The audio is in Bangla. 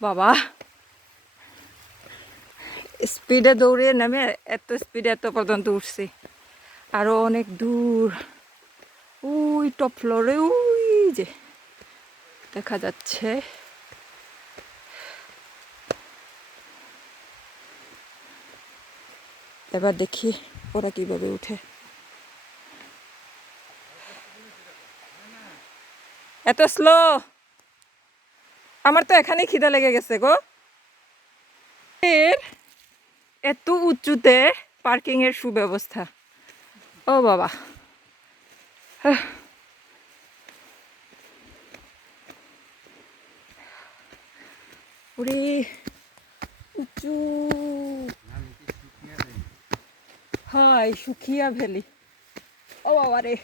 বাবা স্পিডে দৌড়ে নামে এত স্পিডে এত পর্যন্ত উঠছি, আরো অনেক দূর ওই টপ ফ্লোরে ওই যে দেখা যাচ্ছে। এবার দেখি ওরা কিভাবে উঠে। এত স্লো, আমার তো এখানেই খিদা লেগে গেছে গো। এর এত উঁচুতে পার্কিং এর সুব্যবস্থা, ও বাবা। ওরে উঁচু, হয় সুখিয়া ভ্যালি, ও বাবা রে।